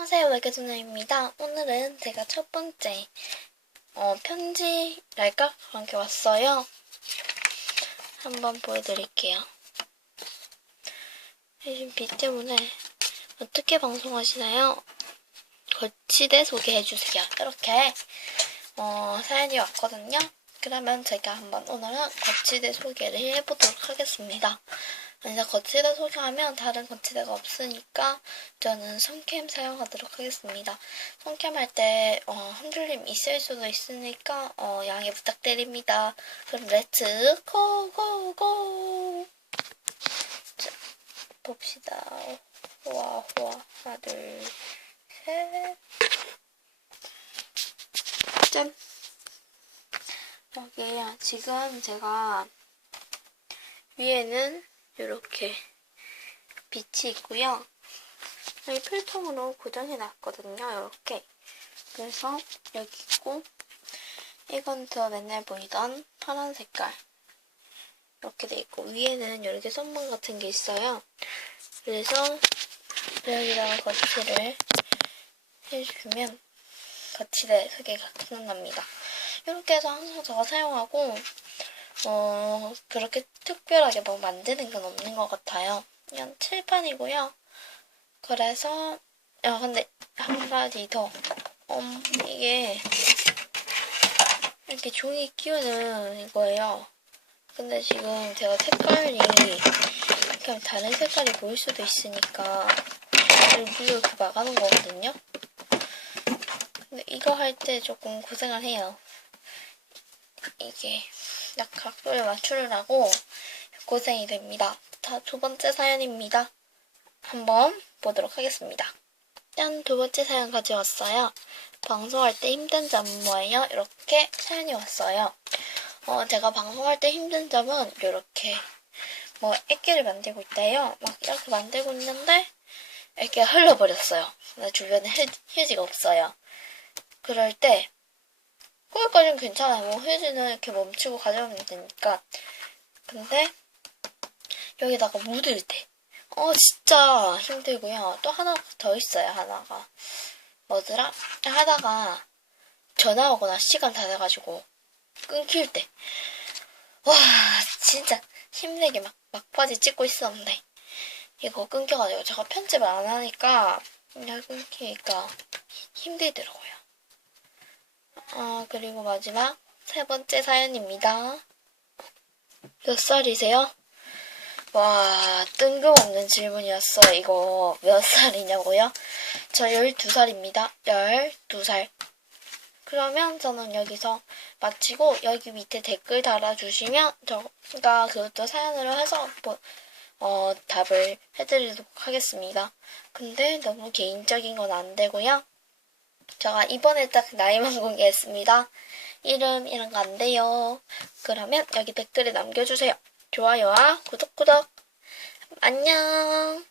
안녕하세요, 외계소녀입니다. 오늘은 제가 첫 번째, 어, 편지랄까? 그런 게 왔어요. 한번 보여드릴게요. 요즘 비 때문에 어떻게 방송하시나요? 거치대 소개해주세요. 이렇게, 어, 사연이 왔거든요. 그러면 제가 한번 오늘은 거치대 소개를 해보도록 하겠습니다. 만약 거치대 소개하면 다른 거치대가 없으니까 저는 손캠 사용하도록 하겠습니다. 손캠 할때 어, 흔들림 있을 수도 있으니까 어, 양해 부탁드립니다. 그럼 렛츠 고고고 자, 봅시다. 호와 호와 하나 둘 셋 짠 여기에 지금 제가 위에는 이렇게 빛이 있고요. 여기 필통으로 고정해 놨거든요. 이렇게. 그래서 여기 있고 이건 저 맨날 보이던 파란 색깔 이렇게 돼 있고 위에는 이렇게 선문 같은 게 있어요. 그래서 여기다가 거치를 해주면 거치대 소개가 가능합니다. 이렇게 해서 항상 제가 사용하고 어, 그렇게 특별하게 뭐 만드는 건 없는 것 같아요. 그냥 칠판이고요. 그래서, 야, 근데 한 가지 더. 음, 이게, 이렇게 종이 끼우는 이거예요. 근데 지금 제가 색깔이, 그냥 다른 색깔이 보일 수도 있으니까, 물로 이렇게 막아놓은 거거든요. 근데 이거 할 때 조금 고생을 해요. 이게. 약 각도를 맞추느라고 고생이 됩니다. 자, 두 번째 사연입니다. 한번 보도록 하겠습니다. 짠, 두 번째 사연 가져왔어요. 방송할 때 힘든 점은 뭐예요? 이렇게 사연이 왔어요. 어, 제가 방송할 때 힘든 점은 이렇게 뭐 액기를 만들고 있대요. 막 이렇게 만들고 있는데 액기가 흘러버렸어요. 주변에 휴, 휴지가 없어요. 그럴 때 거기까지는 괜찮아요. 뭐 휴지는 이렇게 멈추고 가져오면 되니까. 근데 여기다가 묻을 때, 어 진짜 힘들고요. 또 하나 더 있어요. 하나가 뭐더라? 하다가 전화 오거나 시간 다 돼가지고 끊길 때, 와 진짜 힘들게 막 막바지 찍고 있었는데 이거 끊겨가지고 제가 편집을 안 하니까 그냥 끊기니까 힘들더라고요. 아, 그리고 마지막 세 번째 사연입니다. 몇 살이세요? 와, 뜬금없는 질문이었어요. 이거 몇 살이냐고요? 저 12살입니다. 12살. 그러면 저는 여기서 마치고 여기 밑에 댓글 달아주시면 제가 그것도 사연으로 해서 뭐, 어, 답을 해드리도록 하겠습니다. 근데 너무 개인적인 건 안 되고요. 제가 이번에 딱 나이만 공개했습니다. 이름 이런 거 안 돼요. 그러면 여기 댓글에 남겨주세요. 좋아요와 구독 구독. 안녕.